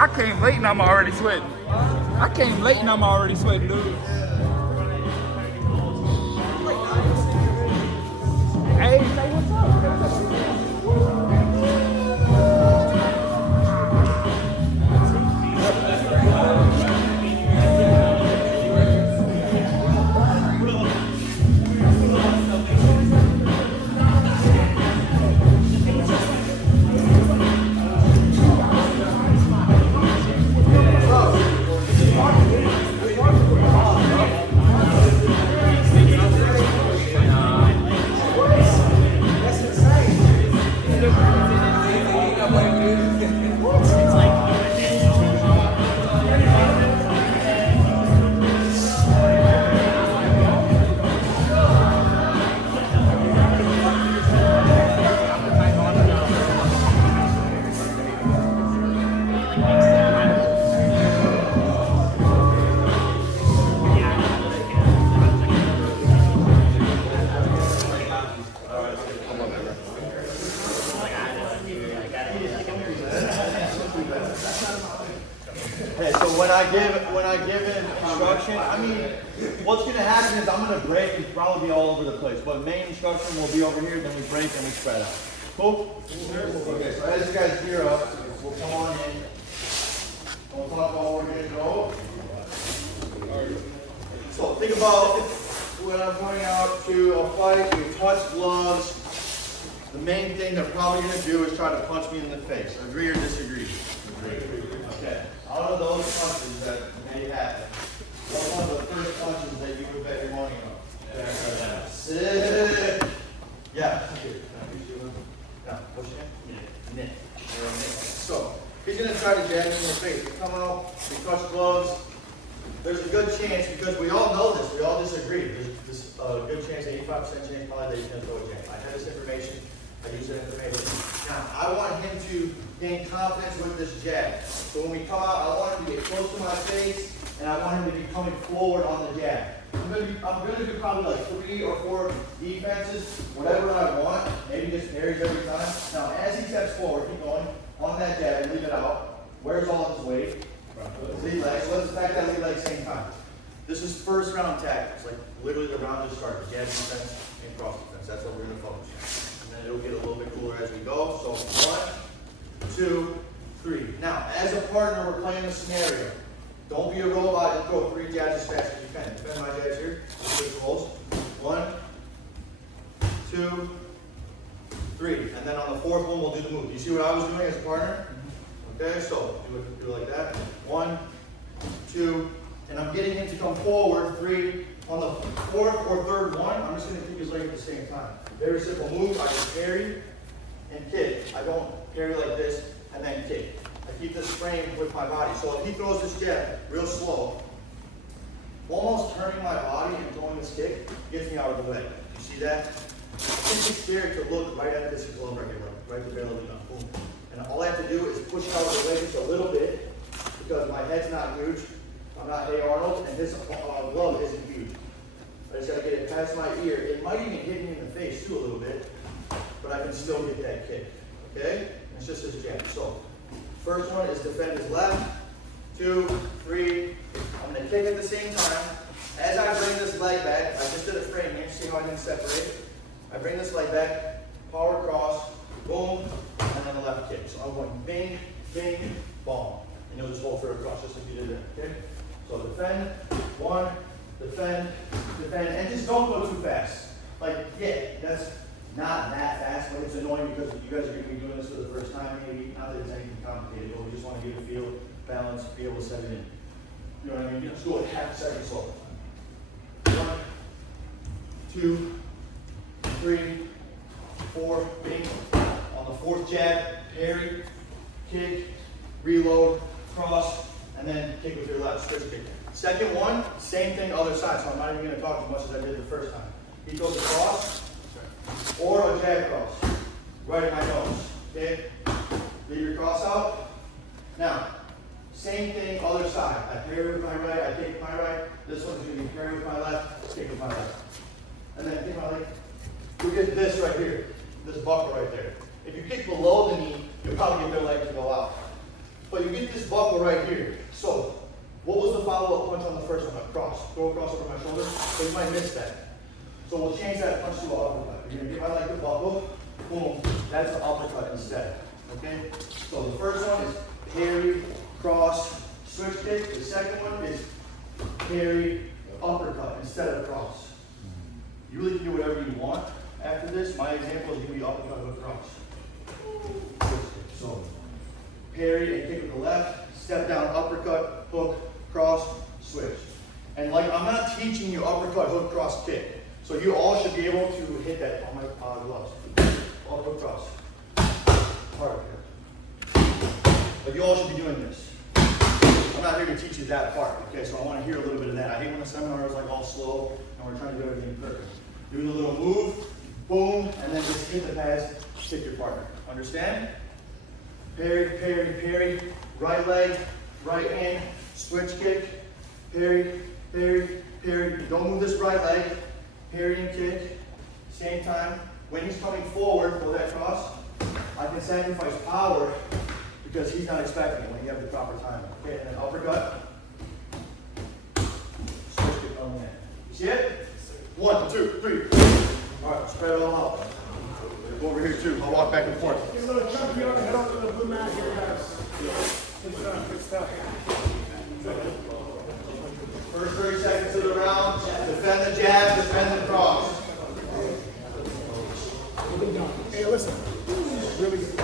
I came late and I'm already sweating. I came late and I'm already sweating, dude. Hey, say what's up? Okay, so when I give an instruction, I mean, what's gonna happen is I'm gonna break and probably be all over the place. But main instruction will be over here, then we break and we spread out. Cool? Okay, so as you guys gear up, we'll come on in. We'll talk about where we're gonna go. So think about when I'm going out to a fight, we touch gloves. The main thing they're probably gonna do is try to punch me in the face. Agree or disagree? Agree. Okay. Out of those punches that may happen, what's one of the first punches that you would bet your money on? Sit. Yeah. Now, push in. Knit. So, he's going to try to jab me in the face. We come out, we touch gloves. There's a good chance, because we all know this, we all disagree. There's a good chance, 85% chance probably that he's going to throw a jab. I have this information. I use that information. Now, I want him to gain confidence with this jab. So when we come out, I want him to get close to my face, and I want him to be coming forward on the jab. I'm gonna do probably like 3 or 4 defenses, whatever I want. Maybe just parries every time. Now, as he steps forward, keep going on that jab and leave it out. Where's all of his weight? Lead leg. So let's back that lead leg same time. This is first round tactics, like literally the round just started. Jab defense and cross defense. That's what we're gonna focus on. And then it'll get a little bit cooler as we go. So 1, 2, 3. Now, as a partner, we're playing the scenario. Don't be a robot and throw 3 jabs as fast as you can. Defend my jabs here. Get close. 1, 2, 3. And then on the 4th one, we'll do the move. Do you see what I was doing as a partner? Okay, so do it like that. 1, 2, and I'm getting him to come forward. 3. On the 4th or 3rd one, I'm just going to kick his leg at the same time. Very simple move. I just parry and kick. I don't parry like this and then kick. I keep this frame with my body. So if he throws this jab real slow, almost turning my body and throwing this kick gets me out of the way. You see that? It's scary to look right at this glove right here, right the barrel of the gun. Boom. And all I have to do is push out of the way just a little bit because my head's not huge. I'm not Hey Arnold, and this glove isn't huge. I just got to get it past my ear. It might even hit me in the face too a little bit, but I can still get that kick. Okay? It's just his jab. So, first one is defend his left. 2, 3. I'm going to kick at the same time. As I bring this leg back, I just did a frame here. See how I didn't separate? I bring this leg back, power cross, boom, and then the left kick. So I'm going bing, bing, bomb. And you'll just hold for a cross just like you did there. Okay? So defend, 1, defend, defend, and just don't go too fast. Like, yeah, that's not that fast, but it's annoying because you guys are going to be doing this for the first time, maybe. Not that it's anything complicated, but we just want to give a feel, balance, be able to set it in. You know what I mean? Just go at half a second slow. 1, 2, 3, 4, bing. On the 4th jab, parry, kick, reload, cross, and then kick with your left, switch kick. Second one, same thing, other side, so I'm not even going to talk as much as I did the first time. He goes across, or a jab cross, right at my nose, okay? Leave your cross out. Now, same thing, other side. I parry with my right, I kick with my right. This one's going to be parry with my left, kick with my left. And then kick my leg. We get this right here, this buckle right there. If you kick below the knee, you'll probably get their leg to go out. but you get this buckle right here. So, what was the follow-up punch on the first one? A cross. Throw across over my shoulder, but you might miss that. So we'll change that punch to an uppercut. You're gonna get my like the buckle, boom, that's an uppercut instead. Okay? So the first one is parry, cross, switch kick. The second one is parry, uppercut instead of cross. You really can do whatever you want after this. My example is gonna be uppercut with cross. Switch kick. So parry and kick with the left, step down, uppercut, hook, cross, switch. And like I'm not teaching you uppercut, hook, cross, kick. So you all should be able to hit that on my gloves. Hook, cross. Hard. But you all should be doing this. I'm not here to teach you that part, okay? So I want to hear a little bit of that. I hate when the seminar is like all slow and we're trying to do everything perfect. Do the little move, boom, and then just hit the pads, kick your partner. Understand? Parry, parry, parry. Right leg, right hand, switch kick. Parry, parry, parry. Don't move this right leg. Parry and kick. Same time. When he's coming forward for that cross, I can sacrifice power because he's not expecting it when you have the proper timing. Okay, and then uppercut. Switch kick on the end. You see it? 1, 2, 3. All right, spread it all out. Go over here too. I'll walk back and forth. Get a little chunky on the head up to the blue mat here, guys. Good stuff. First 30 seconds of the round. Defend the jab, defend the cross. Hey, listen. Really good.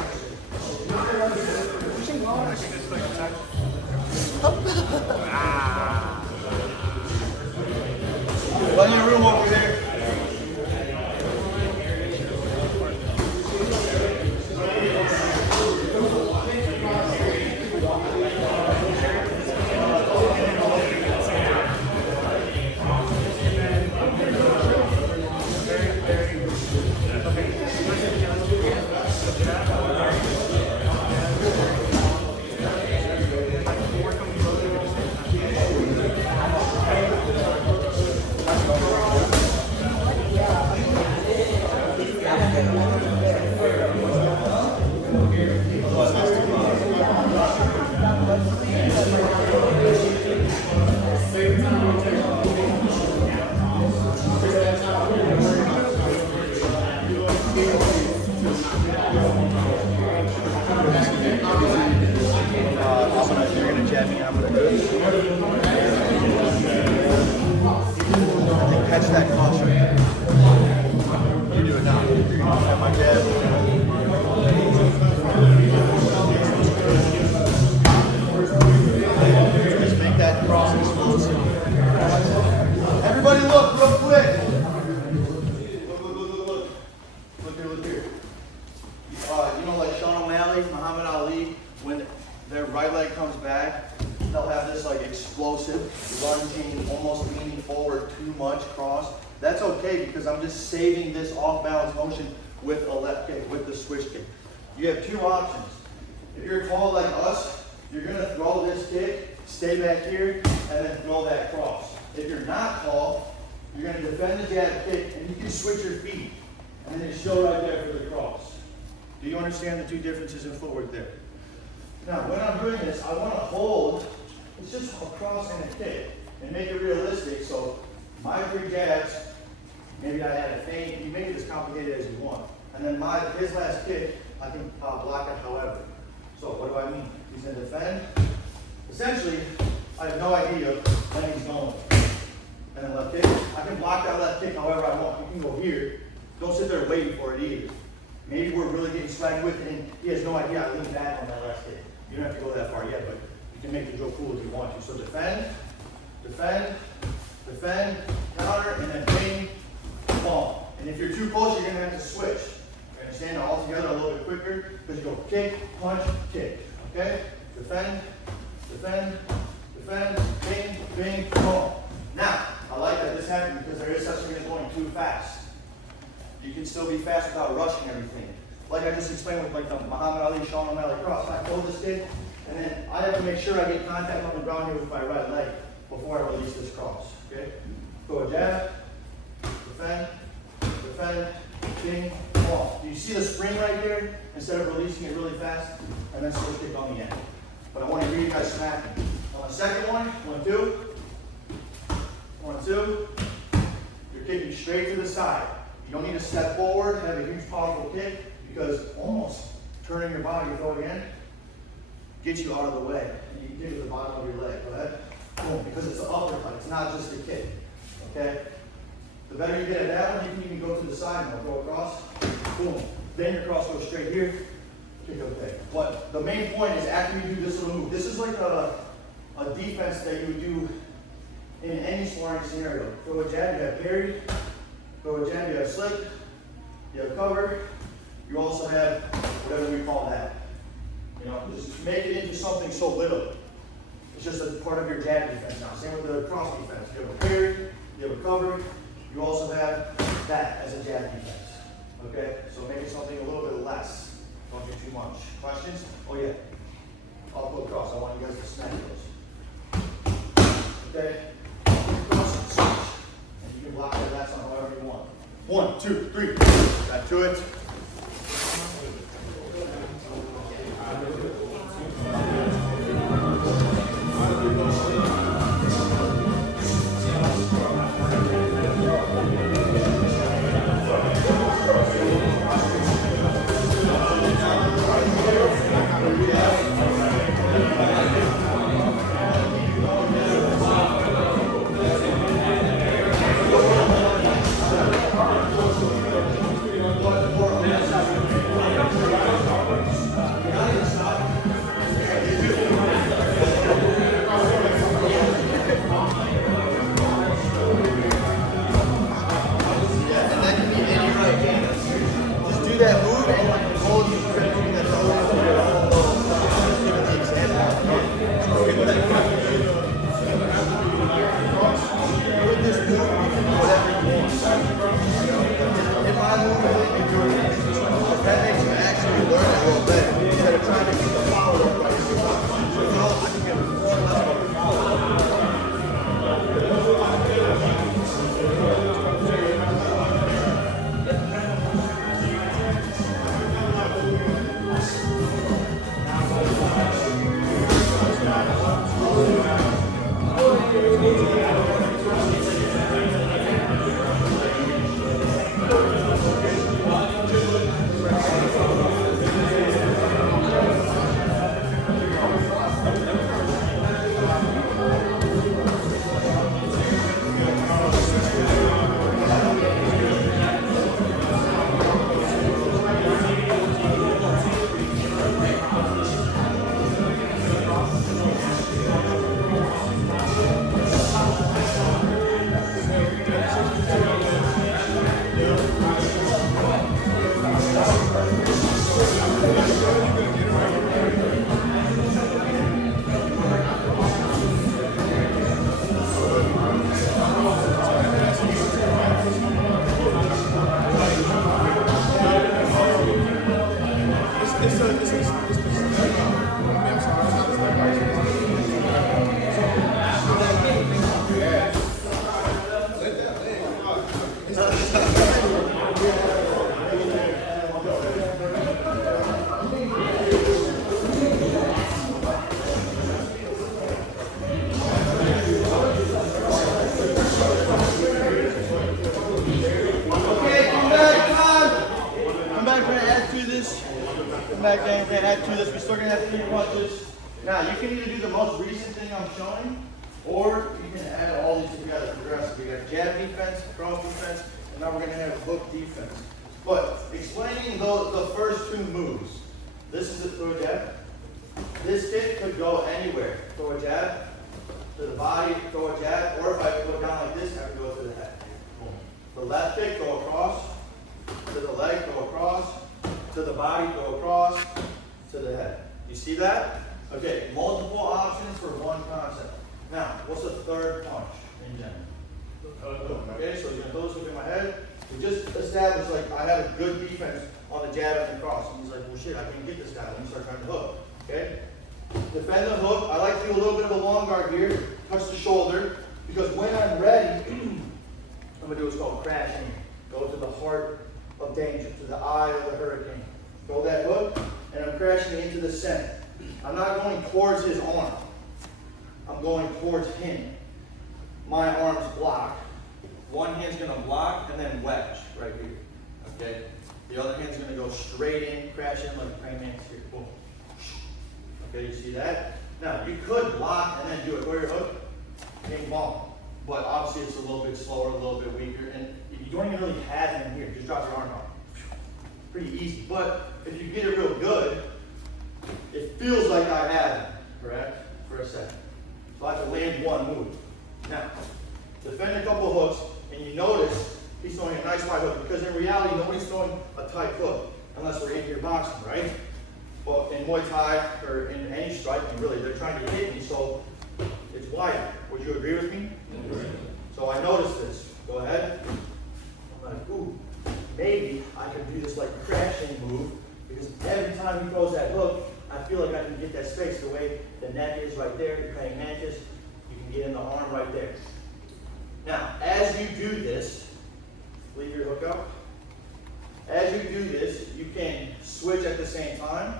Plenty of room over there. You're gonna jab me, I'm gonna do it. I think catch that caution. You do it now. At my jab. Just make that cross explosive. Everybody look real quick. Look here. You know, like Sean O'Malley, Muhammad Ali, when their right leg comes back, they'll have this like explosive, lunging, almost leaning forward too much cross. That's okay because I'm just saving this off balance motion with a left kick, with the switch kick. You have two options. If you're tall like us, you're gonna throw this kick, stay back here, and then throw that cross. If you're not tall, you're gonna defend the jab kick, and you can switch your feet, and then show right there for the cross. Do you understand the two differences in footwork there? Now, when I'm doing this, I want to hold, it's just a cross and a kick, and make it realistic. So, my 3 jabs, maybe I had a feint, you make it as complicated as you want. And then his last kick, I can block it however. So, what do I mean? He's going to defend. Essentially, I have no idea when he's going. And then left kick, I can block that left kick however I want. You can go here. Don't sit there waiting for it either. Maybe we're really getting swagged with it, and he has no idea I lean back on that last kick. You don't have to go that far yet, but you can make the drill cool if you want to. So defend, defend, defend, counter, and then bang, palm. And if you're too close, you're going to have to switch. You understand? All together a little bit quicker, because you go kick, punch, kick. Okay? Defend, defend, defend, bang, bang, palm. Now, I like that this happened because there is such a thing as going too fast. You can still be fast without rushing everything. Like I just explained with like the Muhammad Ali, Sean O'Malley cross. I throw this kick, and then I have to make sure I get contact on the ground here with my right leg before I release this cross. Okay? Go a jab, defend, defend, bing, off. Do you see the spring right there? Instead of releasing it really fast, and then switch kick on the end. but I want to hear you guys smacking. On the second one, 1, 2. 1, 2. You're kicking straight to the side. You don't need to step forward, have a huge powerful kick, because almost turning your body to throw again gets you out of the way. And you can kick with the bottom of your leg. Go ahead. Boom. Because it's an uppercut. It's not just a kick. Okay? The better you get at that one, you can even go to the side and go across. Boom. Then your cross goes straight here. Kick up there. But the main point is after you do this little move, this is like a defense that you would do in any sparring scenario. Throw a jab, you have parry. Throw a jab, you have slip. You have cover. You also have whatever we call that. You know, just make it into something so little. It's just a part of your jab defense now. Same with the cross defense. You have a parry, you have a cover. You also have that as a jab defense. Okay? So make it something a little bit less. Don't do too much. Questions? Oh yeah. I'll put cross. I want you guys to smack those. Okay? Cross, switch. And you can block that last on however you want. 1, 2, 3. Back to it. Back down, and add to this. We're still going to have 3 punches. Now, you can either do the most recent thing I'm showing, or you can add all these together progressively. We got jab defense, cross defense, and now we're going to have hook defense. But explaining the first 2 moves, this is a throw jab. This kick could go anywhere. Throw a jab to the body, throw a jab, or if I go down like this, I can go to the head. Boom. The left kick, go across, to the leg, go across, to the body, go across, to the head. You see that? Okay, multiple options for one concept. Now, what's the third punch in general? Okay, so you're going to throw something in my head. We just established, like, I have a good defense on the jab and the cross. And he's like, well, shit, I can get this guy. Let me start trying to hook. Okay? Defend the hook. I like to do a little bit of a long guard here. Touch the shoulder. Because when I'm ready, I'm going to do what's called crashing. Go to the heart of danger, to the eye of the hurricane. Throw that hook, and I'm crashing into the center. I'm not going towards his I'm going towards him. My arms block. One hand's gonna block and then wedge right here. Okay? The other hand's gonna go straight in, crash in like a praying mantis here. Boom. Okay, you see that? Now, you could block and then do it. Go your hook, bing bong. But obviously it's a little bit slower, a little bit weaker, and you don't even really have him here. Just drop your arm off. Pretty easy. But if you get it real good, it feels like I have him, correct? For a second. So I have to land one move. Now, defend a couple hooks, and you notice he's throwing a nice wide hook, because in reality, nobody's throwing a tight hook unless we're in here boxing, right? But in Muay Thai, or in any striking, really, they're trying to hit me, so it's wider. Would you agree with me? So I noticed this. Go ahead. I'm like, ooh, maybe I can do this like crashing move, because every time he throws that hook, I feel like I can get that space. The way the neck is right there, the praying mantis, you can get in the arm right there. Now, as you do this, leave your hook up. As you do this, you can switch at the same time,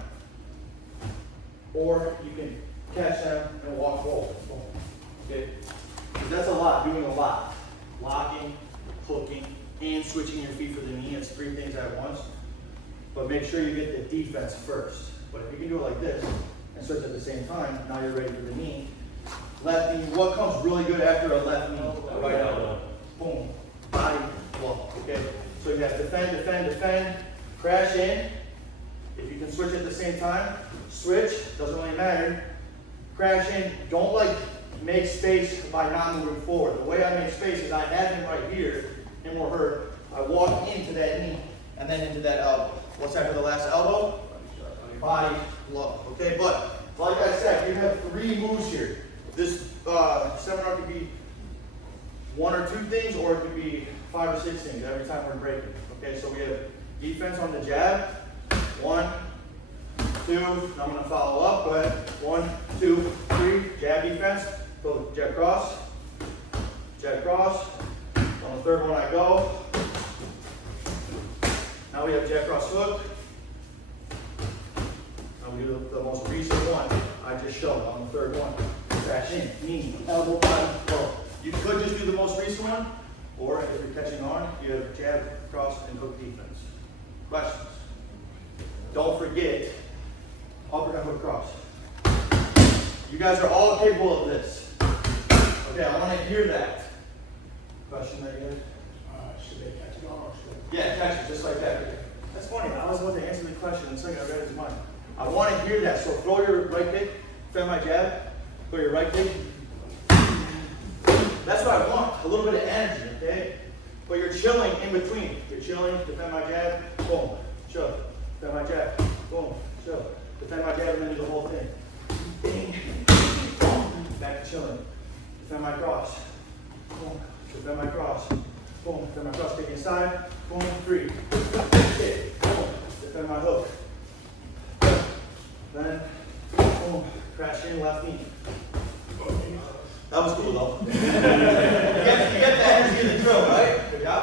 or you can catch them and walk forward. Okay? Because that's a lot, doing a lot. Locking, hooking, and switching your feet for the knee. It's three things at once. But make sure you get the defense first. But if you can do it like this and switch at the same time, now you're ready for the knee. Left knee, what comes really good after a left knee? Right elbow. Boom. Body blow. Okay? So you have defend, defend, defend, crash in. If you can switch at the same time, switch, doesn't really matter. Crash in, don't like make space by not moving forward. The way I make space is I have him right here, him or her. I walk into that knee and then into that elbow. What's after the last elbow? Body blow. Okay, but like I said, you have three moves here. This seminar could be one or two things, or it could be 5 or 6 things every time we're breaking. Okay, so we have defense on the jab. 1, 2. Now I'm going to follow up. Go ahead. 1, 2, 3. Jab defense. Go jab cross. Jab cross. On the third one I go. Now we have jab cross hook. Now we do the most recent one I just showed on the third one. Crash in, knee, elbow, body, blow. You could just do the most recent one, or if you're catching on, you have jab, cross, and hook defense. Questions? Don't forget, uppercut, hook, cross. You guys are all capable of this. Okay, I want to hear that. Question that you had? Should they catch it on or should Yeah, catch it, just like that. That's funny, I was about to answer the question in a second, I read his mind. I want to hear that, so throw your right kick, defend my jab, throw your right kick. That's what I want, a little bit of energy, okay? But you're chilling in between. You're chilling, defend my jab, boom, chill. Defend my jab, boom, chill. Defend my jab and then do the whole thing. Bing, boom, back to chilling. Defend my cross, boom, defend my cross, boom, defend my cross, take inside, boom, 3, hit, boom, defend my hook. Then, boom, crash in, left knee. That was cool though. you get the energy in the drill, right? Good job.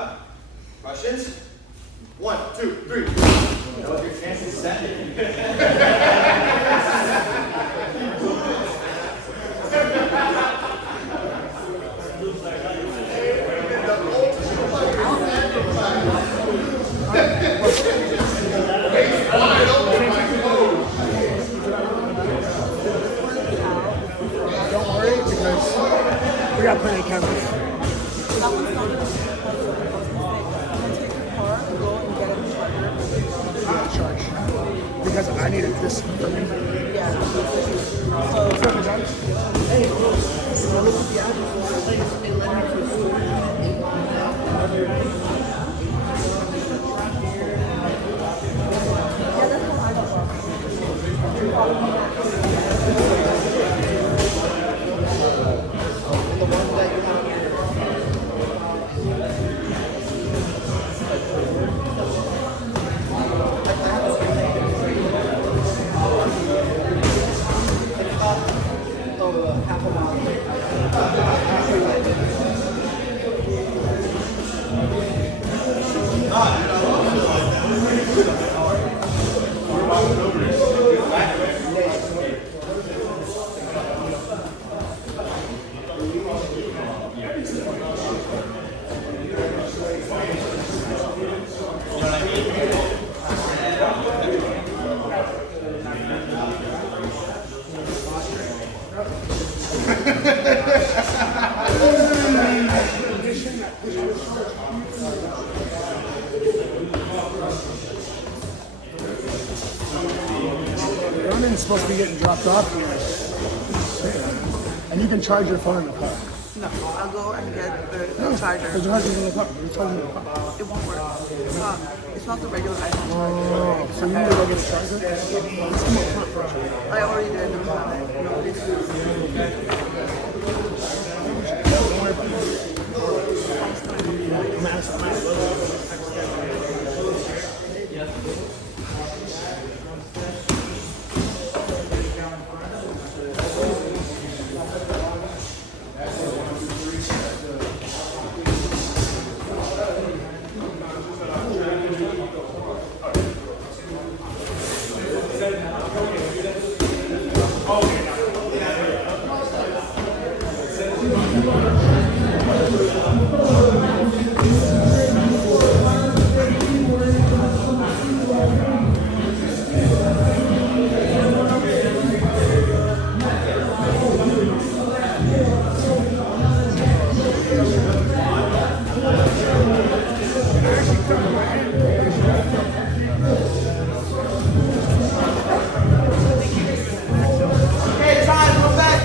Questions? 1, 2, 3. That was your chance to send it. Don't worry, because we got plenty of cameras. That one's not going to take your car and go and get it charger. Yeah, charge. Because I needed this for me. Yeah. What's up, John? Hey, so look at the address. They let me Yeah, that's what I got. dropped off here. And you can charge your phone in the car. No, I'll go and get the charger. Because your husband's in the car. You're charging in the car. It won't work. It's not the regular iPhone charger. Oh, so you need to go get a charger? Let's come up front first. I already did. Don't worry about it.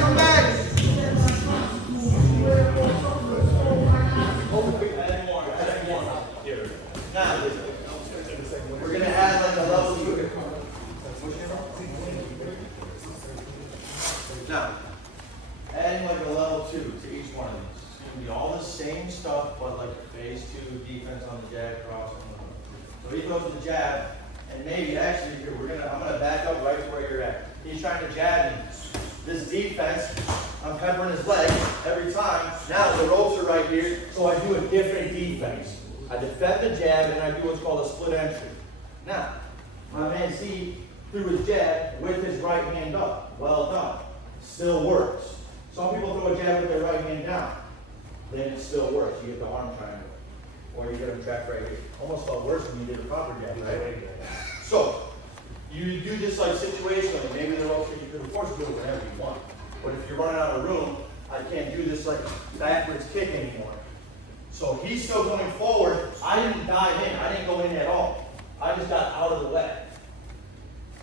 I'm asking. We're gonna add like a level 2. Now, adding like a level 2 to each one of these. It's gonna be all the same stuff, but like phase 2 defense on the jab, cross on the. So he goes to the jab, and maybe actually here I'm gonna back up right to where you're at. He's trying to jab me. This defense, I'm peppering his leg every time. Now the ropes are right here, so I do a different defense. I defend the jab and I do what's called a split entry. Now, my man C threw his jab with his right hand up. Well done. Still works. Some people throw a jab with their right hand down. Then it still works. You get the arm triangle. Or you get them trapped right here. Almost felt worse when you did a proper jab, right? So, you do this like situationally. Maybe the ropes, you could of course do it whenever you want. But if you're running out of room, I can't do this like backwards kick anymore. So he's still going forward. I didn't dive in. I didn't go in at all. I just got out of the way.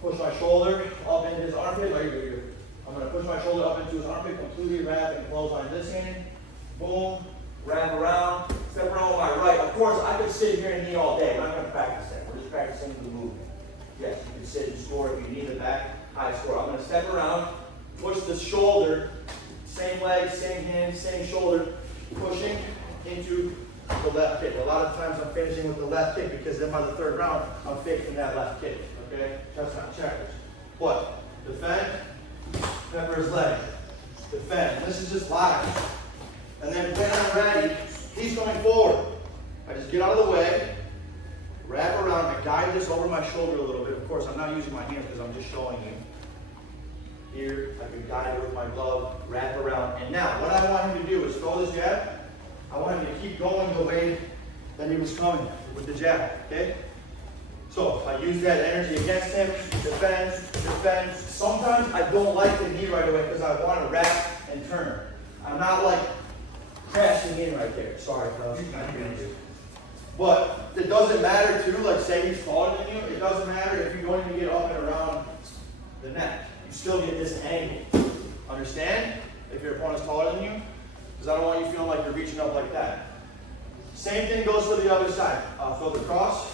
Push my shoulder up into his armpit. Right here. I'm going to push my shoulder up into his armpit, completely wrap and close on this hand. Boom. Wrap around. Step around with my right. Of course, I could sit here and knee all day. We're not going to practice that. We're just practicing the movement. Yes, you can sit and score if you need the back, high score. I'm going to step around, push the shoulder, same leg, same hand, same shoulder, pushing into the left kick. A lot of times I'm finishing with the left kick because then by the third round, I'm faking that left kick. Okay? That's not checkers. But defend, pepper his leg. Defend. This is just live. And then when I'm ready, he's going forward. I just get out of the way, wrap around, I guide this over my shoulder a little bit. Of course, I'm not using my hands because I'm just showing you. Here, I can guide it with my glove, wrap around. And now, what I want him to do is throw this jab. I want him to keep going the way that he was coming with the jab, okay? So, I use that energy against him, defend, defend. Sometimes I don't like the knee right away because I want to wrap and turn. I'm not like crashing in right there. Sorry, fellas. But it doesn't matter too, like say he's taller than you, it doesn't matter if you're going to get up and around the neck. You still get this angle. Understand? If your opponent's taller than you, because I don't want you feeling like you're reaching up like that. Same thing goes for the other side. Throw the cross,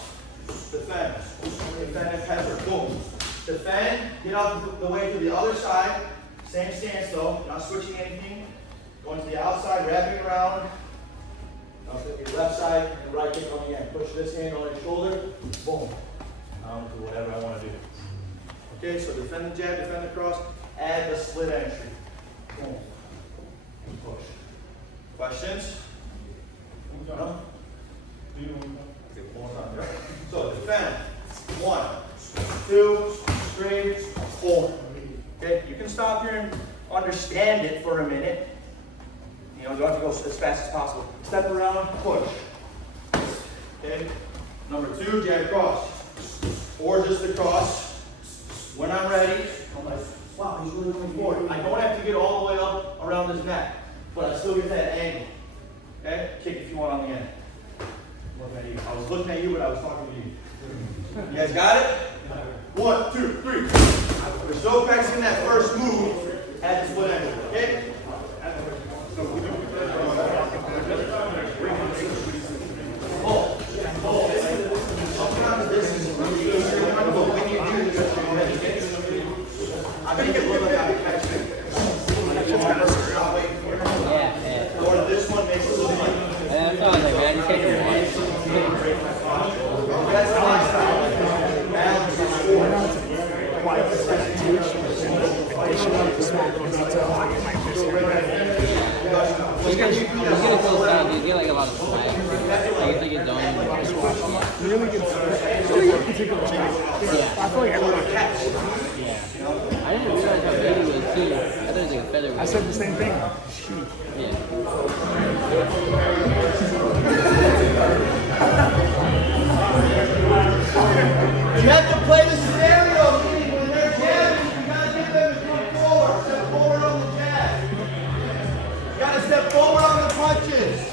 defend. Defend and pepper, boom. Defend, get out the way to the other side. Same stance though, not switching anything. Going to the outside, wrapping around. Now flip your left side and right kick on the end. Push this hand on your shoulder, boom. Now I'm do whatever I want to do. Okay, so defend the jab, defend the cross, add the split entry. Boom. And push. Questions? No? Okay, one more time. So defend. 1, 2, 3, 4. Okay, you can stop here and understand it for a minute. You know, you don't have to go as fast as possible. Step around, push. Okay. Number 2, jab cross. Or just the cross. When I'm ready, I'm like, wow, he's really moving forward. I don't have to get all the way up around his neck, but I still get that angle. Okay? Kick if you want on the end. Looking at you. I was looking at you, but I was talking to you. You guys got it? 1, 2, 3. We're still practicing that first move at the split ankle, okay? Sometimes this is really easier, but when you do this, I make it look like I'm catching. Or this one makes it look like. That's all like, man. You can't do that. That's my style. Balance is forward. Quite a presentation, additional small little details like it might miss You get a cool style. You get like a lot of swag. Like it's like a zone. really good particular change. I feel like everyone catch. Yeah. I didn't realize how big it was too. I thought it was like a featherweight. I said the same thing. Shoot. Yeah. You have to play the scenario, meaning when they're jabbing, you gotta get them to come forward. Step forward on the jab. You gotta step forward on the punches.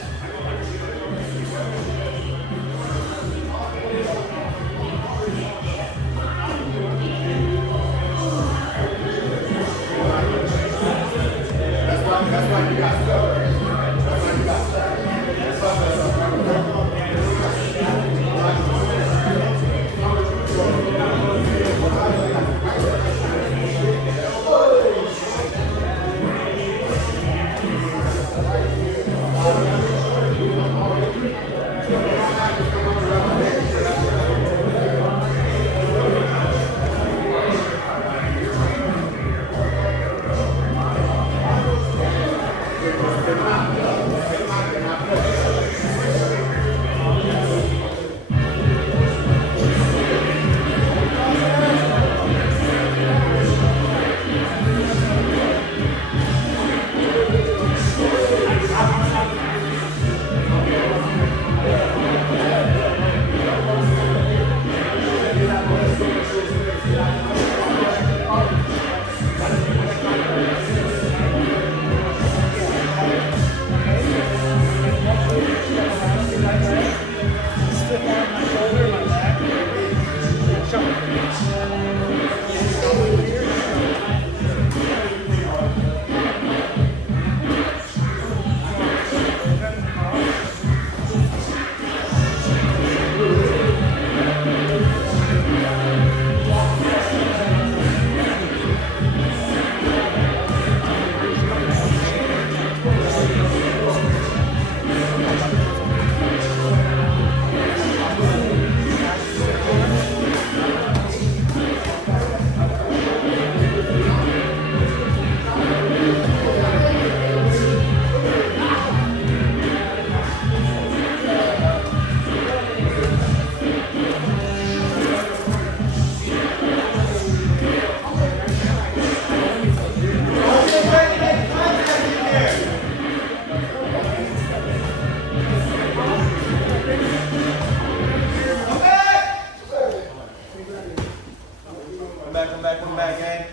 Come back, gang.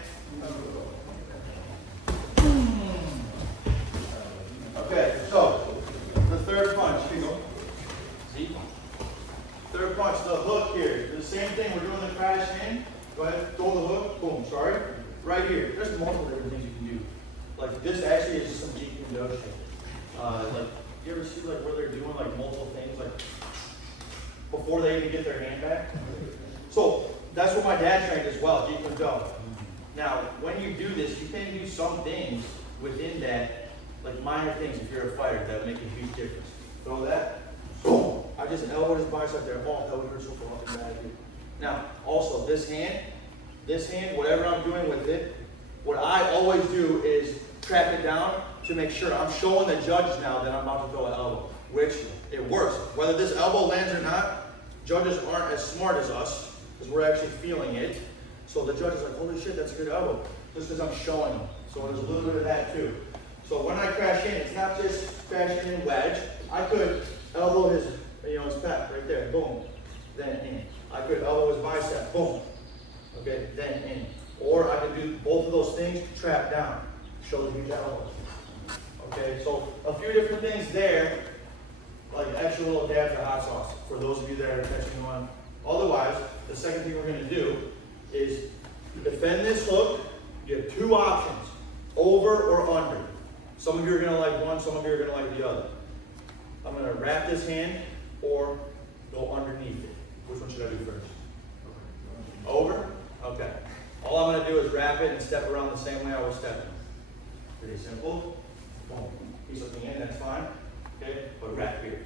Okay, so the third punch. Here you go. Third punch, the hook here. The same thing, we're doing the crash in. Go ahead, throw the hook, boom, sorry. Right here, there's multiple different things you can do. Like this actually is just some Jeet Kune Do shit. Like, you ever see like where they're doing like multiple things like before they even get their hand back? So that's what my dad trained as well, Jeet Kune Do. Now, when you do this, you can do some things within that, like minor things if you're a fighter that make a huge difference. Throw that, boom. I just elbowed his bicep there. Oh, that would hurt so fucking bad, dude. Now, also this hand, whatever I'm doing with it, what I always do is trap it down to make sure I'm showing the judge now that I'm about to throw an elbow, which it works. Whether this elbow lands or not, judges aren't as smart as us because we're actually feeling it. So the judge is like, holy shit, that's a good elbow, just because I'm showing them. So there's a little bit of that too. So when I crash in, it's not just crashing in wedge. I could elbow his, his pec right there, boom, then in. I could elbow his bicep, boom, okay, then in. Or I could do both of those things, trap down, show the huge elbows. Okay, so a few different things there, like extra little dabs of hot sauce for those of you that are catching on. Otherwise, the second thing we're going to do is defend this hook. You have two options, over or under. Some of you are going to like one, some of you are going to like the other. I'm going to wrap this hand or go underneath it. Which one should I do first? Over? Okay. All I'm going to do is wrap it and step around the same way I was stepping. Pretty simple. Boom. He's looking in, that's fine. Okay, but wrap here.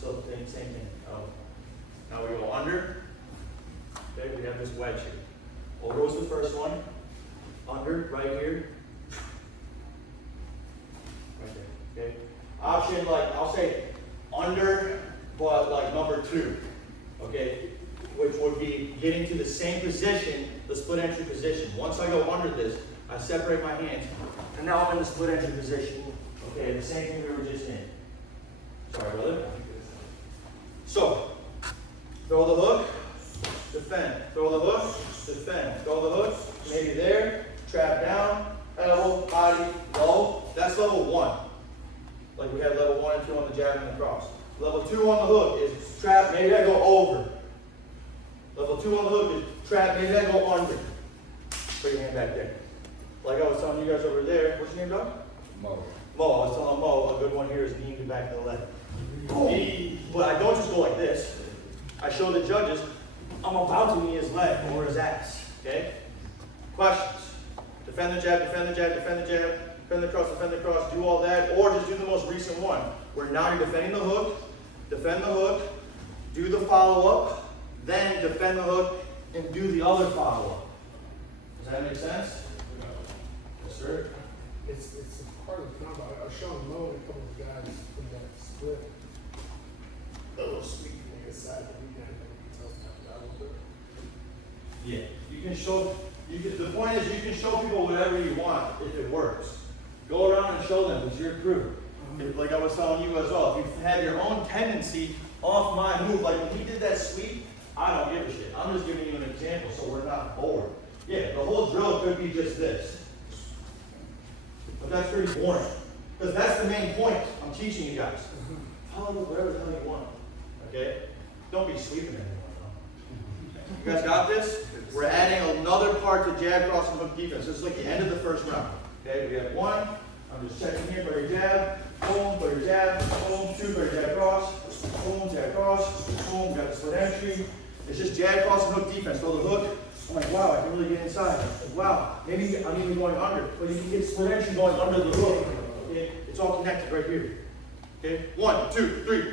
So same thing. Oh. Now we go under. Okay, we have this wedge here. Over was the first one. Under, right here. Right there. Okay. Option like, I'll say under, but like number 2. Okay, which would be getting to the same position, the split entry position. Once I go under this, I separate my hands, and now I'm in the split entry position. Okay, the same thing we were just in. Sorry, brother. So, throw the hook, defend. Throw the hook, defend. Throw the hook, maybe there, trap down, elbow, body, low. That's level 1. Like we had level 1 and 2 on the jab and the cross. Level 2 on the hook is trap, maybe I go over. Level 2 on the hook is trap, maybe I go under. Put your hand back there. Like I was telling you guys over there, what's your name, dog? Mo. Mo, I was telling Mo, a good one here is kneeing the back of the leg. But I don't just go like this. I show the judges, I'm about to knee his leg or his ass, okay? Questions. Defend the jab, defend the jab, defend the jab, defend the cross, do all that, or just do the most recent one, where now you're defending the hook, defend the hook, do the follow-up, then defend the hook, and do the other follow-up. Does that make sense? Yes, sir. It's a part of the combo. I was showing Mo and a couple of guys from that split. A little sweet nigga side of the weekend. Tell them how to do it. Yeah, you can show, the point is you can show people whatever you want if it works. Go around and show them, it's your crew. Like I was telling you as well, if you had your own tendency off my move, like when he did that sweep, I don't give a shit. I'm just giving you an example so we're not bored. Yeah, the whole drill could be just this. But that's pretty boring. Because that's the main point I'm teaching you guys. Follow whatever the hell you want. Okay? Don't be sweeping anyone. You guys got this? We're adding another part to jab, cross, and hook defense. This is like the end of the first round. Okay, we have 1. I'm just checking here, put your jab, boom, put your jab, boom, 2, put your jab cross, boom, jab cross, boom, got the split entry. It's just jab, cross, and hook defense. Throw the hook. I'm like, wow, I can really get inside. Like, wow, maybe I'm even going under. But you can get split entry going under the hook. Okay, it's all connected right here. Okay, 1, 2, 3.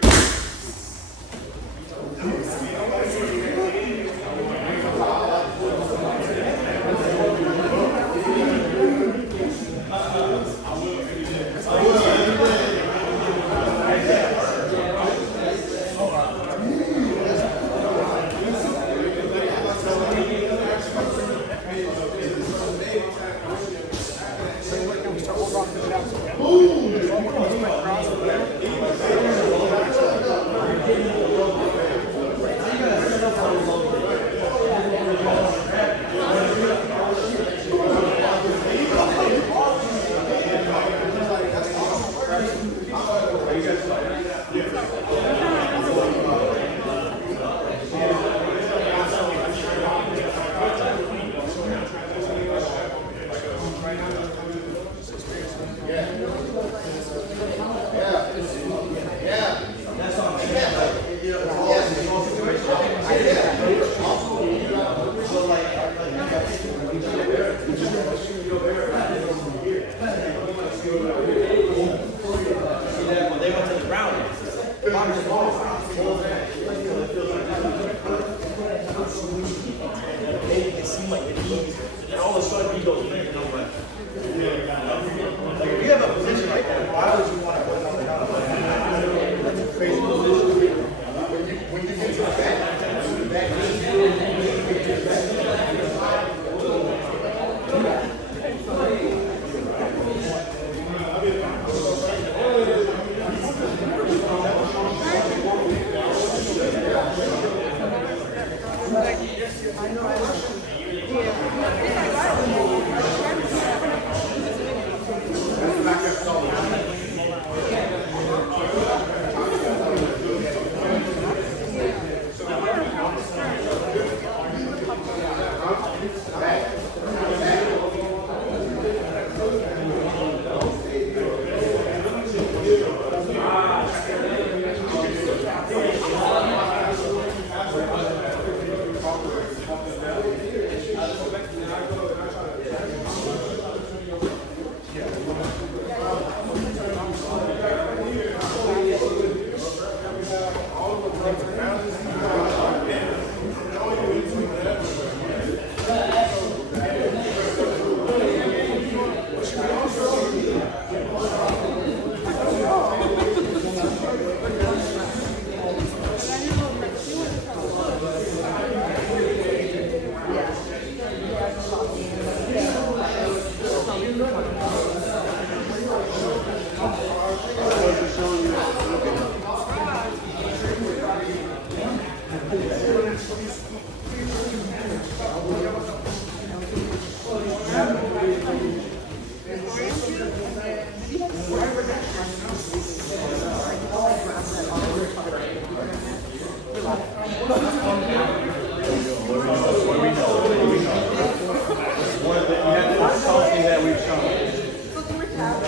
Okay,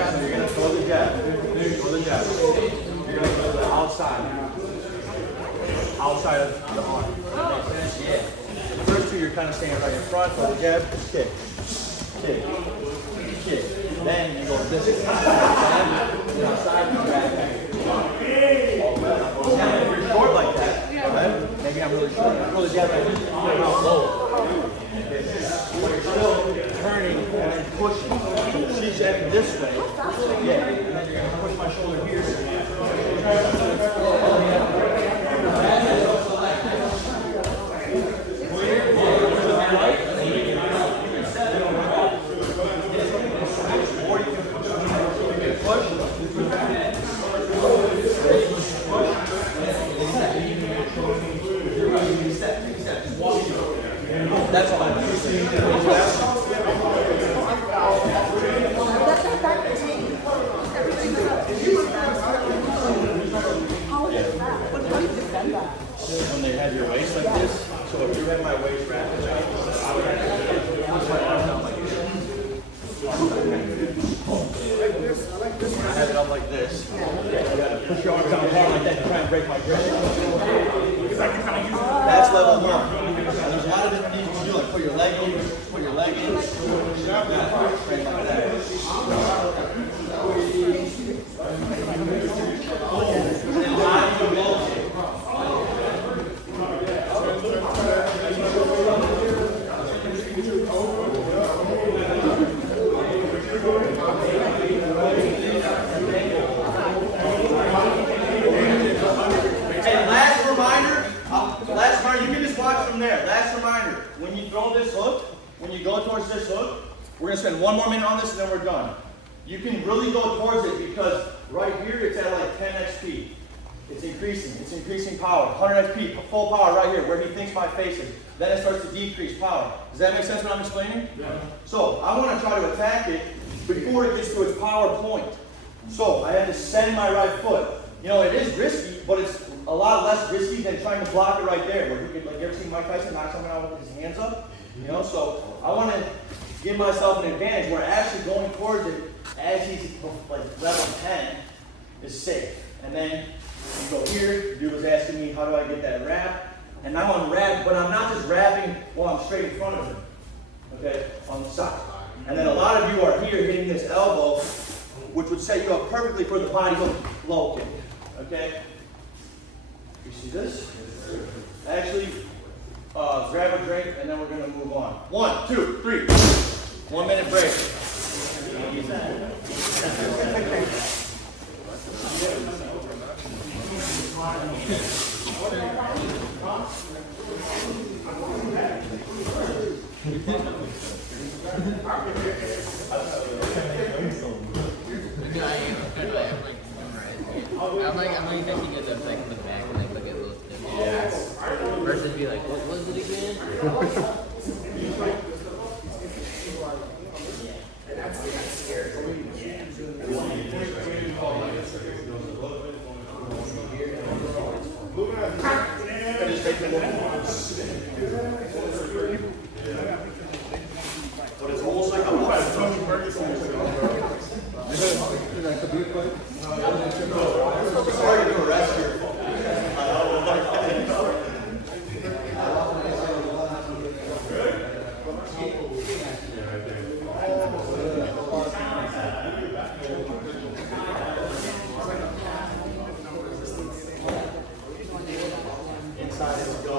so you're gonna throw the jab. Throw the jab. You're gonna throw the outside of the arm. Yeah. The first two you're kind of staying right in front. Throw the jab. Kick. Kick. Kick. Then you go this way. Then outside you grab. Now if you're short like that, right? Maybe I'm really short. Throw the jab. Low. But you're still turning and then pushing. She's jabbing this way. Yeah. And then you're going to push my shoulder here. That's all. When they have your waist like this, so if you have my waist wrapped, I would put my arms out like this. I have it up like this. You gotta push your arms down hard like that to try and break my grip. That's level one. And there's a lot of different things you can do, like put your leg in, train like that. Last reminder, you can just watch from there. Last reminder, when you throw this hook, when you go towards this hook, we're going to spend 1 more minute on this and then we're done. You can really go towards it because right here it's at like 10 XP. It's increasing power. 100 XP, full power right here where he thinks my face is. Then it starts to decrease power. Does that make sense what I'm explaining? Yeah. So I want to try to attack it before it gets to its power point. So I have to send my right foot. You know, it is risky, but it's a lot less risky than trying to block it right there. Where you could, like, you ever seen Mike Tyson knock someone out with his hands up? You know, so I want to give myself an advantage where actually going towards it as he's like level 10 is safe. And then you go here, the dude was asking me, how do I get that wrap? And now I'm wrapped, but I'm not just wrapping while I'm straight in front of him, okay, on the side. And then a lot of you are here hitting this elbow, which would set you up perfectly for the body hook low kick, okay? You see this? Actually, grab a drink and then we're going to move on. 1, 2, 3. 1 minute break. I'm like thinking of the like the back and like look at those versus be like, what was it again? But it's almost like a sorry to arrest you. Inside is go.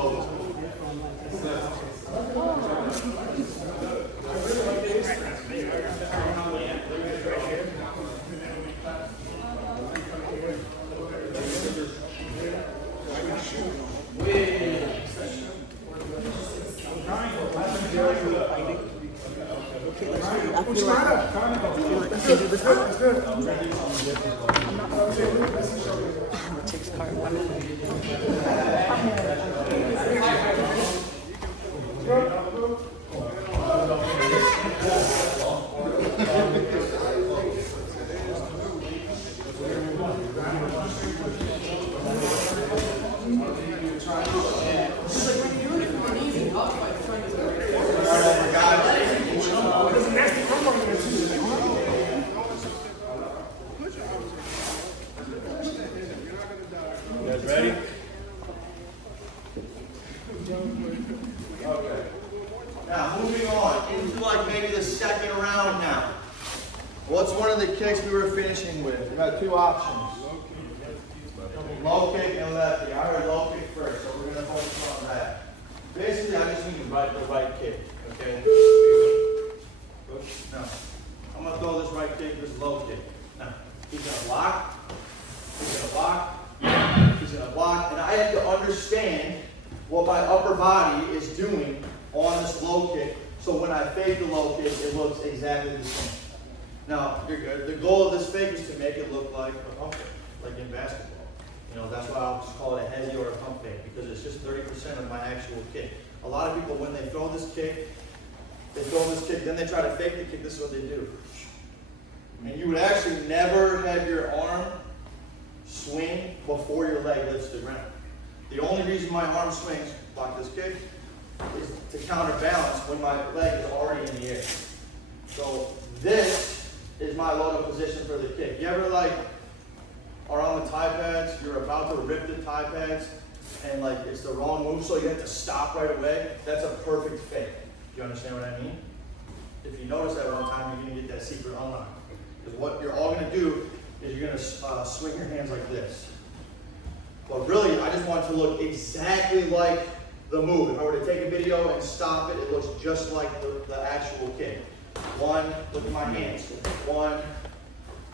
count now. What's one of the kicks we were finishing with? We got two options. Low kick and lefty. I heard low kick first, so we're going to focus on that. Basically, I just need the right kick, okay? No. I'm going to throw this right kick, this low kick. Now, he's going to block. He's going to block. He's going to block. And I have to understand what my upper body is doing on this low kick. So when I fake the low kick, it looks exactly the same. Now, you're good. The goal of this fake is to make it look like a pump fake, like in basketball. You know, that's why I'll just call it a hezi or a pump fake, because it's just 30% of my actual kick. A lot of people, when they throw this kick, then they try to fake the kick. This is what they do. And you would actually never have your arm swing before your leg lifts the ground. The only reason my arm swings, block this kick, is to counterbalance when my leg is already in the air. So this is my load-up position for the kick. You ever like are on the tie pads, you're about to rip the tie pads, and like it's the wrong move, so you have to stop right away? That's a perfect fake. Do you understand what I mean? If you notice that one time, you're gonna get that secret unlock. Because what you're all gonna do is you're gonna swing your hands like this. But really, I just want it to look exactly like the move. If I were to take a video and stop it, it looks just like the actual kick. One, look at my hands. One,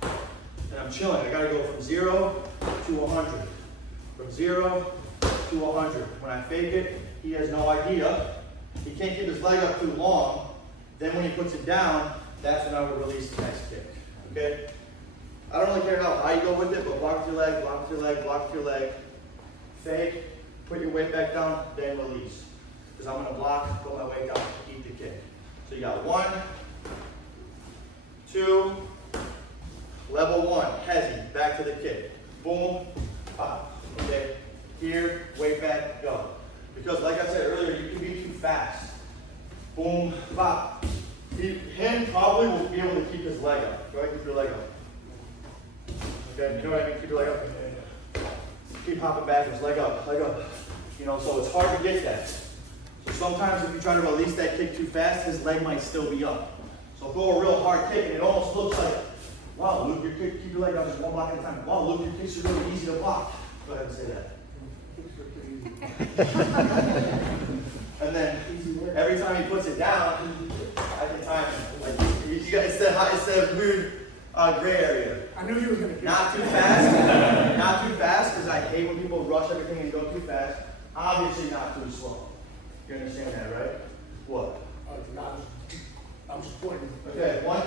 and I'm chilling. I gotta go from 0 to 100. From 0 to 100. When I fake it, he has no idea. He can't keep his leg up too long. Then when he puts it down, that's when I would release the next kick. Okay? I don't really care how you go with it, but block with your leg, block with your leg, block with your leg. Fake, put your weight back down, then release. Because I'm gonna block, put my weight down, eat the kick. So you got 1, 2, level 1, hezi, back to the kick. Boom, pop. Okay, here, weight back, go. Because like I said earlier, you can be too fast. Boom, pop. Him probably will be able to keep his leg up. Go ahead and keep your leg up. Okay, you know what I mean? Keep your leg up. Keep hopping back, his leg up, leg up. You know, so it's hard to get that. So sometimes if you try to release that kick too fast, his leg might still be up. So throw a real hard kick and it almost looks like, wow, Luke, your kick, keep your leg down just one block at a time. Wow, Luke, your kicks are really easy to block. Go ahead and say that. And then every time he puts it down, I can time it. Like, you got, it's that weird gray area. I knew you were going to get Not too fast. Not too fast, because I hate when people rush everything and go too fast. Obviously not too slow. You understand that, right? What? I'm just pointing. Okay, one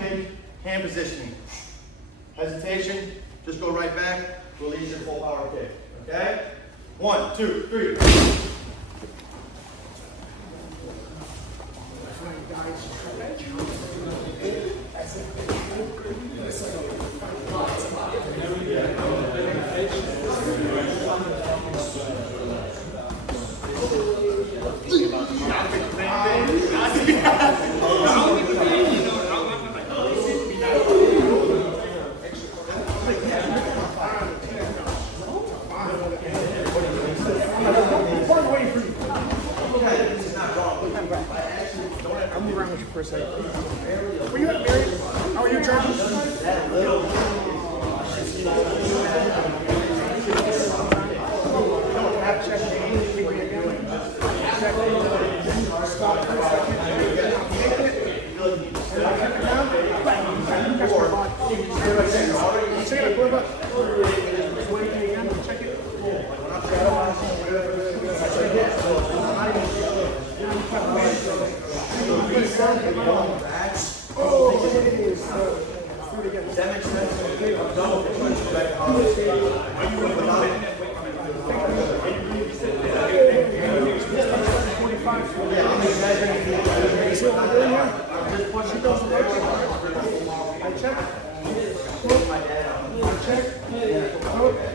kick, hand positioning. Hesitation, just go right back, release your full power kick. Okay? 1, 2, 3. I'll move around with you for a second. Were you at Mary? How are you, Charlie?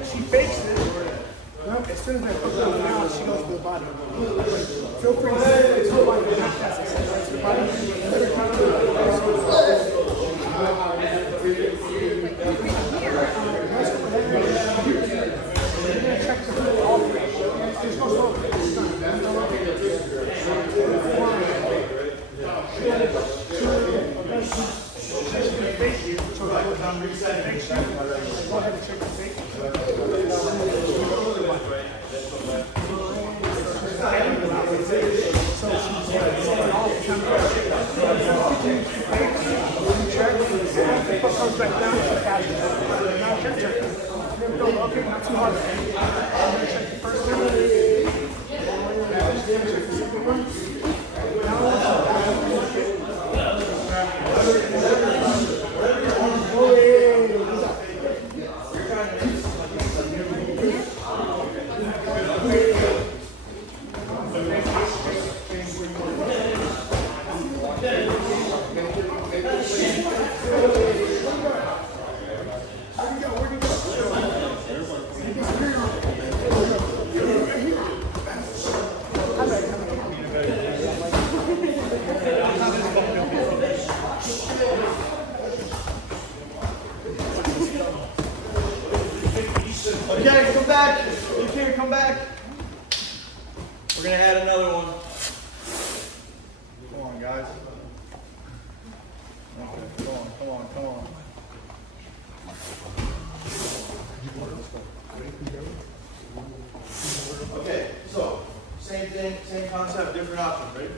She fakes it. As soon as I put her down, she goes to the body. Feel free to say it's her body, but not that's it. The body. Every time strike down, too fast. Now it's your turn. No, okay, not too hard. I'm going to check the first one. Check the second one. Okay, come back. You can't come back. We're gonna add another one. Come on, guys. Okay, come on. Okay, so same thing, same concept, different options, right?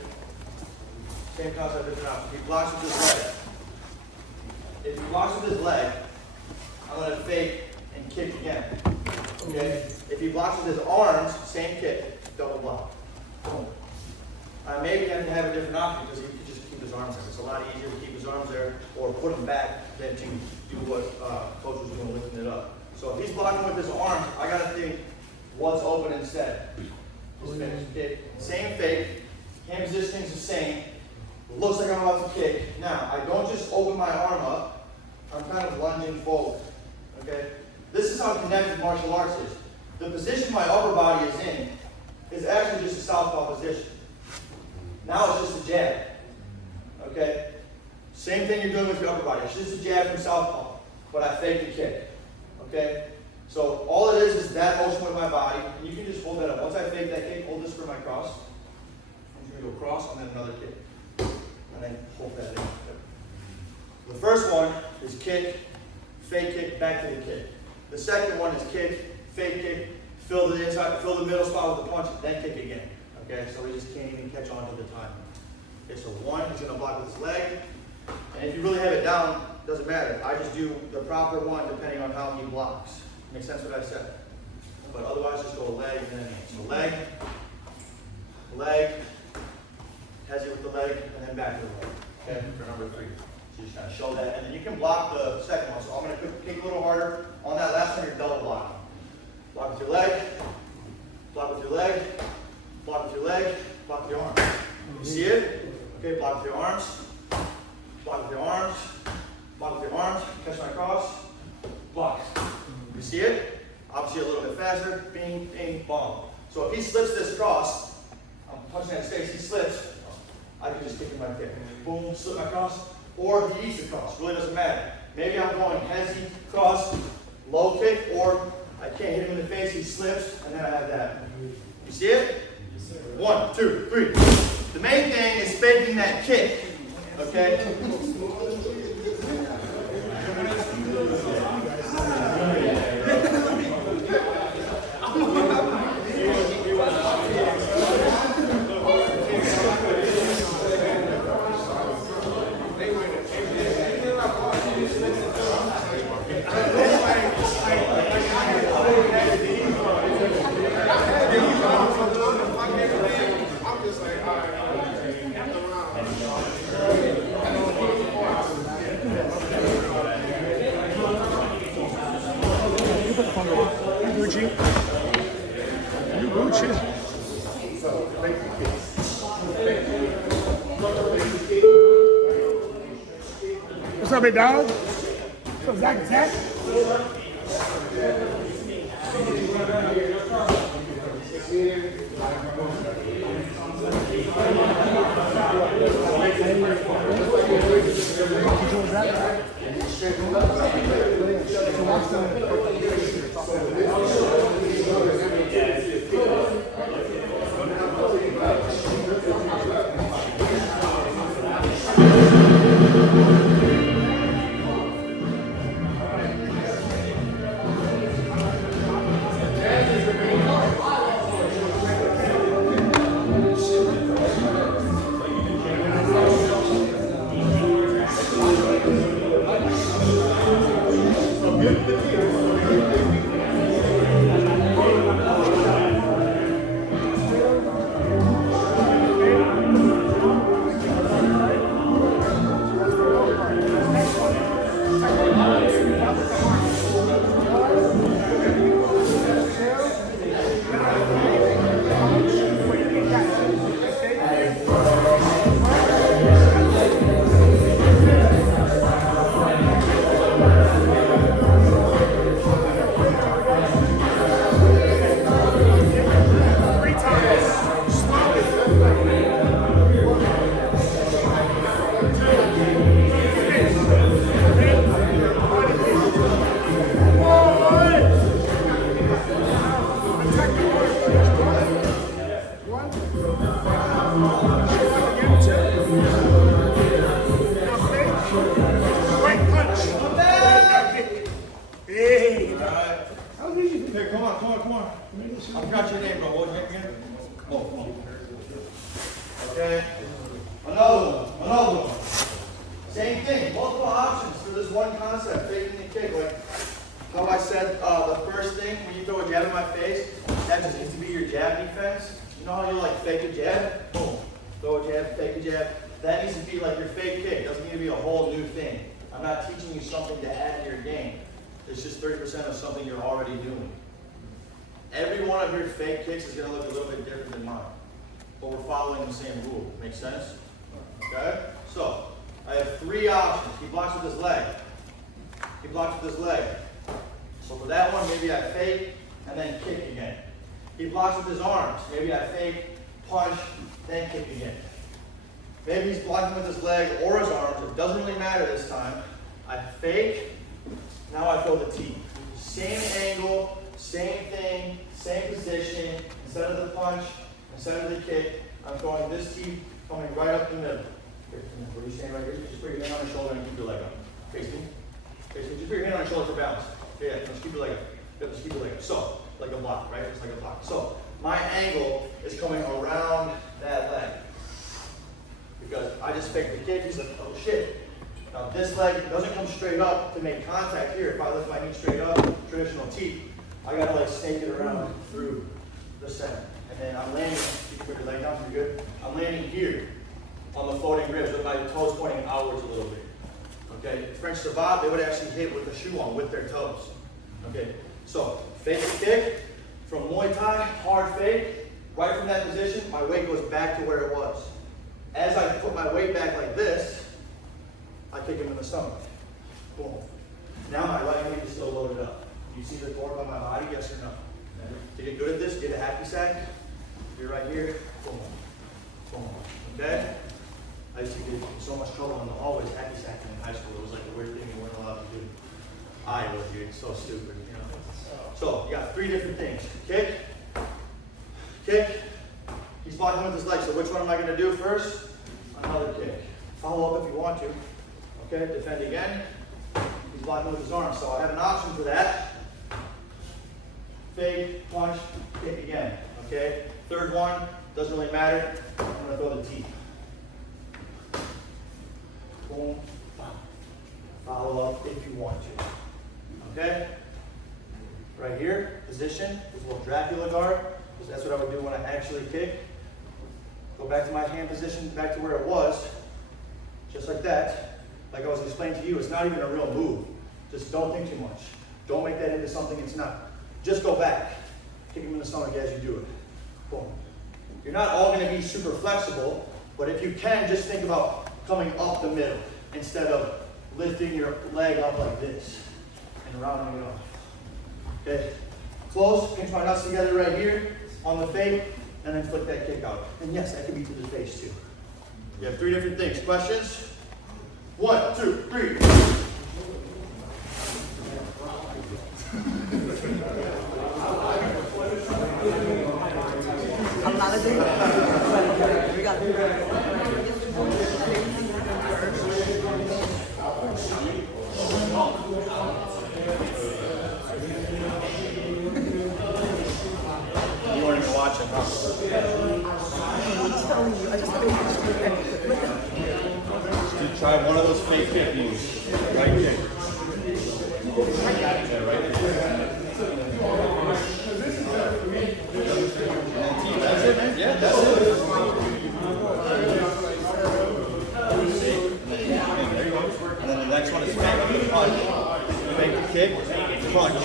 Same concept, different options. He blocks with his leg. If he blocks with his leg, I'm gonna fake and kick again. Okay? If he blocks with his arms, same kick, double block. Boom. Maybe I can have a different option because he could just keep his arms there. It's a lot easier to keep his arms there or put them back than to do what coach was doing, lifting it up. So if he's blocking with his arms, I gotta think what's open instead. Just finish. Okay? Same fake, hand positioning's the same. Looks like I'm about to kick. Now, I don't just open my arm up, I'm kind of lunging forward. Okay? This is how connected martial arts is. The position my upper body is in is actually just a southpaw position. Now it's just a jab. Okay? Same thing you're doing with your upper body. It's just a jab from southpaw, but I fake the kick. Okay? So all it is that motion with my body, and you can just hold that up. Once I fake that kick, hold this for my cross. I'm just going to go cross and then another kick. And then hold that in. The first one is kick, fake kick, back to the kick. The second one is kick, fake kick, fill the inside, fill the middle spot with the punch, then kick again. Okay, so he just can't even catch on to the time. Okay, so one, he's going to block with his leg. And if you really have it down, doesn't matter. I just do the proper one depending on how he blocks. Makes sense what I said? But otherwise, just go leg and then so leg, leg, hesitate with the leg, and then back to the leg. Okay, for number 3. So you just kind of show that, and then you can block the second one. So I'm going to kick a little harder. On that last one, you're double blocking. Block with your leg, block with your leg, block with your leg, block with your arms. You see it? Okay, block with your arms, block with your arms, block with your arms, catch my cross, block. You see it? Obviously a little bit faster, bing, bing, bong. So if he slips this cross, I'm punching at his face, he slips, I can just kick him right there. Boom, slip my cross, or if he eats the cross, really doesn't matter. Maybe I'm going hezzy, cross, low kick, or I can't hit him in the face, he slips, and then I have that. You see it? 1, 2, 3. The main thing is faking that kick, okay? What's up, big dog? What's up, Zach? Same thing, multiple options for this one concept, faking the kick. Like how I said the first thing, when you throw a jab in my face, that just needs to be your jab defense. You know how you like fake a jab? Boom. Throw a jab, fake a jab. That needs to be like your fake kick. It doesn't need to be a whole new thing. I'm not teaching you something to add to your game. It's just 30% of something you're already doing. Every one of your fake kicks is going to look a little bit different than mine. But we're following the same rule. Make sense? Okay? So, I have 3 options. He blocks with his leg. He blocks with his leg. So for that one, maybe I fake and then kick again. He blocks with his arms. Maybe I fake, punch, then kick again. Maybe he's blocking with his leg or his arms. It doesn't really matter this time. I fake. Now I throw the T. Same angle, same thing, same position. Instead of the punch, instead of the kick, I'm throwing this T coming right up the middle. What are you saying right here? Just put your hand on your shoulder and keep your leg up. Face me. Face me. Just put your hand on your shoulder for balance. Yeah, let's keep your leg up. Yeah, let's keep your leg up. So, like a block, right? It's like a block. So, my angle is coming around that leg. Because I just faked the kick. He's like, oh shit. Now this leg doesn't come straight up to make contact here. If I lift my knee straight up, traditional T, I gotta like snake it around through the center. And then I'm landing, you can put your leg down, you're good. I'm landing here on the floating ribs with my toes pointing outwards a little bit. Okay, French savate, they would actually hit with the shoe on with their toes. Okay, so fake the kick from Muay Thai, hard fake. Right from that position, my weight goes back to where it was. As I put my weight back like this, I kick him in the stomach. Boom. Now my right leg is still loaded up. Do you see the torque on my body? Yes or no? To get good at this, get a hacky sack. You're right here. Boom. Boom. Okay? I used to get in so much trouble in the hallways hacky sacking in high school. It was like the weird thing you weren't allowed to do. I was, dude. So stupid, you know. So you got 3 different things. Kick. Kick. He's blocking with his leg. So which one am I going to do first? Another kick. Follow up if you want to. Okay, defend again. He's blocking with his arm. So I have an option for that. Fake, punch, kick again. Okay? Third one, doesn't really matter. I'm going to throw the T. Boom. Follow up if you want to. Okay? Right here, position, this little Dracula guard. That's what I would do when I actually kick. Go back to my hand position, back to where it was. Just like that. Like I was explaining to you, it's not even a real move. Just don't think too much. Don't make that into something it's not. Just go back. Kick him in the stomach as you do it. Boom. You're not all going to be super flexible, but if you can, just think about coming up the middle instead of lifting your leg up like this and rounding it off. Okay? Close, pinch my nuts together right here on the fake, and then flick that kick out. And yes, that can be to the face too. You have 3 different things. Questions? 1, 2, 3. I'm not a dude. We got it. You weren't even watching, huh? Dude, try one of those fake kick moves. Right kick. Yeah, right there. That's it, man. Yeah, that's it. There you go. And then the next one is fake punch. Fake the kick, punch.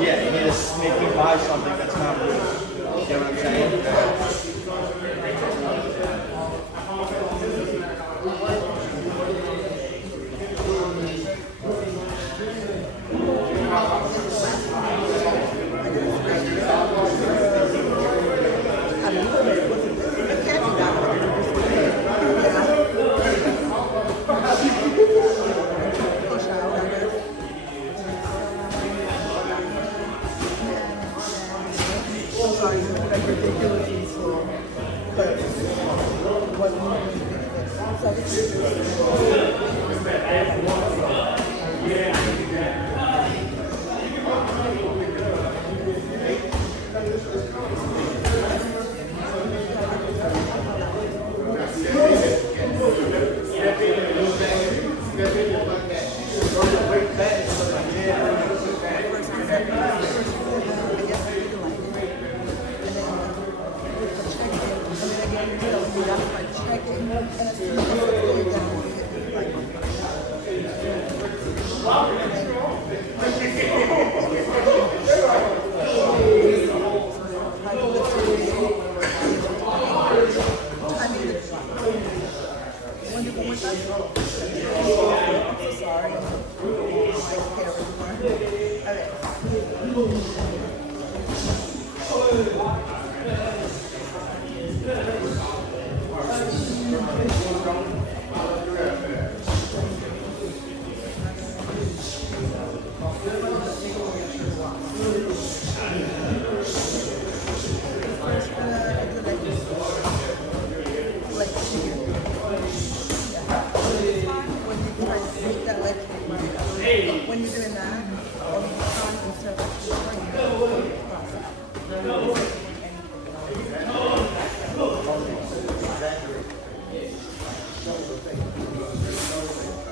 Yeah, you need to sneak me by something that's not real. You get what I'm saying? When you're doing that, all the time instead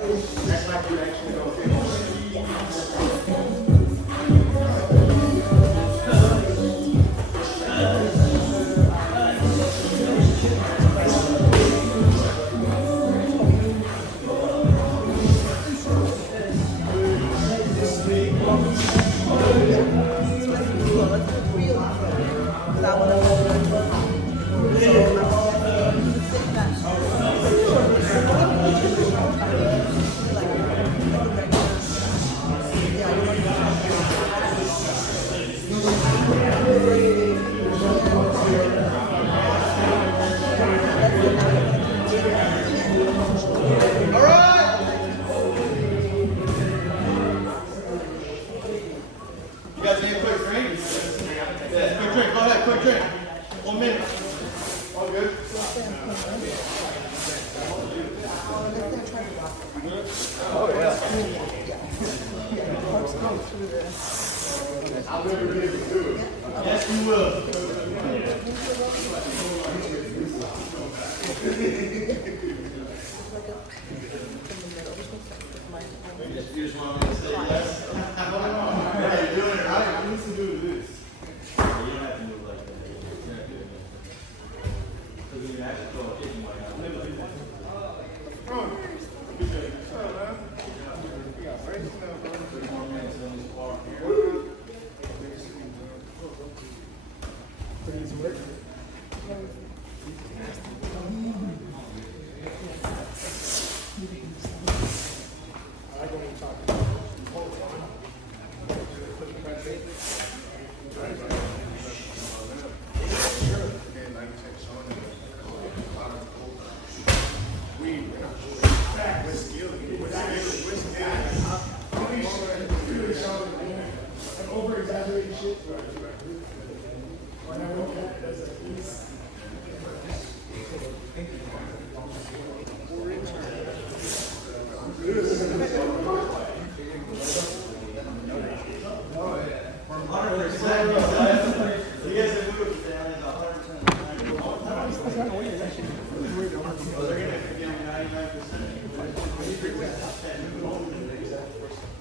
That's like you actually go through. You guys need a quick drink? Yeah, quick drink. Go ahead, quick drink. 1 minute. All good? Oh, yeah. Yes, you will. You just want me to say yes? Yeah, you're doing it right. You need to do this. You don't have to move like that. Because when you actually throw a kick, you might not live like that.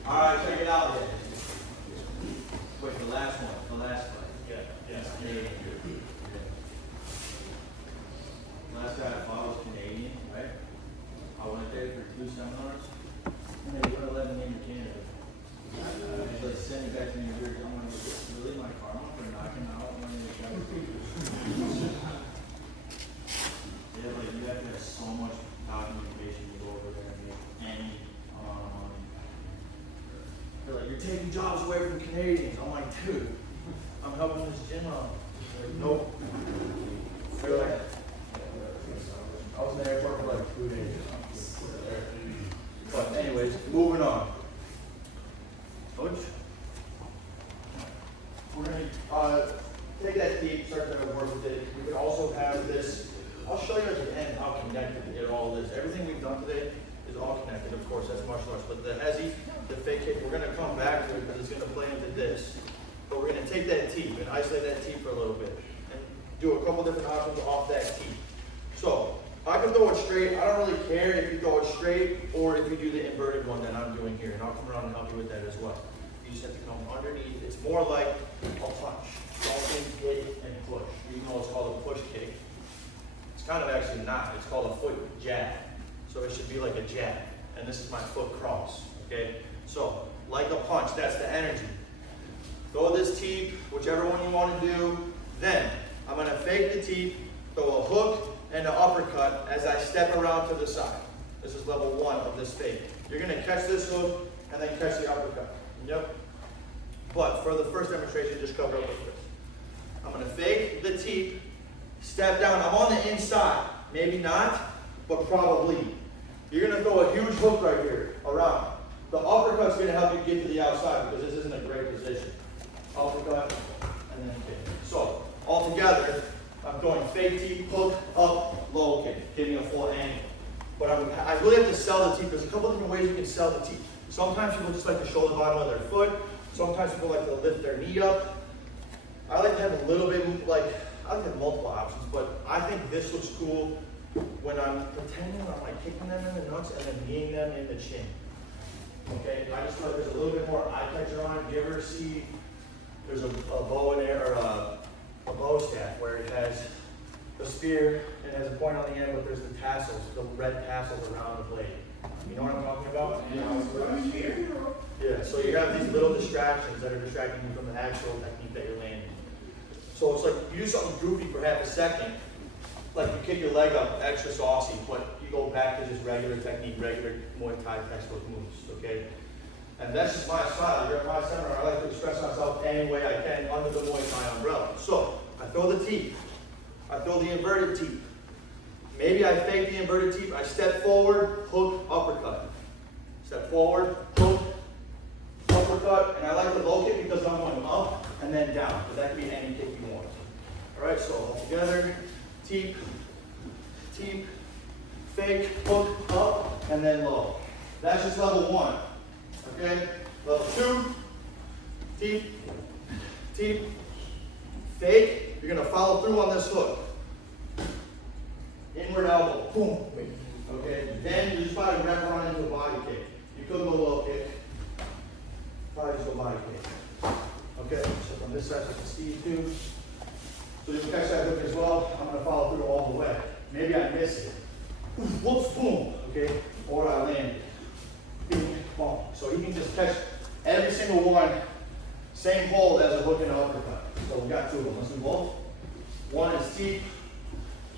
Alright, check it out then. Wait, the last one. The last fight. Yeah. Last guy I fought was Canadian, right? I went there for 2 seminars, and they wouldn't let me into Canada. So they sent me back to New Jersey. I'm like, is this really my karma for knocking out one of the guys? Yeah, like you have to have so much documentation to go over there and make any amount of money. They're like, you're taking jobs away from Canadians. I'm like, dude, I'm helping this gym out. They're like, nope. They're like, I was in the airport for like 2 days. But anyways, moving on. Coach, we're gonna take that deep, start to work with it. We can also have this. I'll show you at the end how connected it all is. Everything we've done today is all connected. Of course, that's martial arts. But the hezzy, the fake kick, we're gonna come back to it because it's gonna play into this. But we're gonna take that teep and isolate that teep for a little bit and do a couple different options off that teep. So I can throw it straight. I don't really care if you throw it straight or if you do the inverted one that I'm doing here. And I'll come around and help you with that as well. You just have to come underneath. It's more like a punch. Don't think hit and push. Even though it's called a push kick. It's kind of actually not. It's called a foot jab. So it should be like a jab. And this is my foot cross, okay? So, like a punch, that's the energy. Throw this teep, whichever one you want to do. Then, I'm going to fake the teep, throw a hook and an uppercut as I step around to the side. This is level 1 of this fake. You're going to catch this hook and then catch the uppercut. Yep. But for the first demonstration, just cover up with this. I'm going to fake the teep, step down. I'm on the inside. Maybe not, but probably. You're going to throw a huge hook right here around. The uppercut's going to help you get to the outside because this isn't a great position. Uppercut and then kick. So, all together, I'm throwing fake teep, hook, up, low kick, giving a full angle. But I really have to sell the teep. There's a couple different ways you can sell the teep. Sometimes people just like to show the bottom of their foot. Sometimes people like to lift their knee up. I like to have a little bit, I like to have multiple options, but I think this looks cool when I'm pretending I'm like kicking them in the nuts and then kneeing them in the chin. Okay, I just feel like there's a little bit more eye catcher on it. Do you ever see, there's a bow in there, or a bow staff where it has the spear and has a point on the end, but there's the tassels, the red tassels around the blade. You know what I'm talking about? Yeah, so you have these little distractions that are distracting you from the actual technique that you're landing. So it's like you do something goofy for half a second, like you kick your leg up extra saucy, but you go back to just regular technique, regular Muay Thai textbook moves, okay? And that's just my style. You're at my seminar. I like to express myself any way I can under the Muay Thai umbrella. So I throw the teep. I throw the inverted teep. Maybe I fake the inverted teep. I step forward, hook, uppercut. Step forward, hook, uppercut. And I like the low kick because I'm going up and then down. But that can be any kick you want. All right, so all together, teep, teep, fake, hook, up, and then low. That's just level 1. Okay? Level 2, teep, teep, fake. You're going to follow through on this hook. Inward elbow, boom. Okay? Then you're just about to wrap around into a body kick. You could go low kick. Probably just go body kick. Okay? So from this side, so it's Steve too. So you'll catch that hook as well. I'm going to follow through all the way. Maybe I miss it. Whoops, boom. Okay? Or I land it. Bing, boom. So he can just catch every single one, same hold as a hook and an uppercut. So we got 2 of them. Let's do both. One is teep,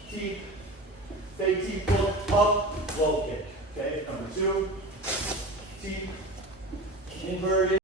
teep, fake teep, hook, up, low kick. Okay? Number 2, teep, inverted.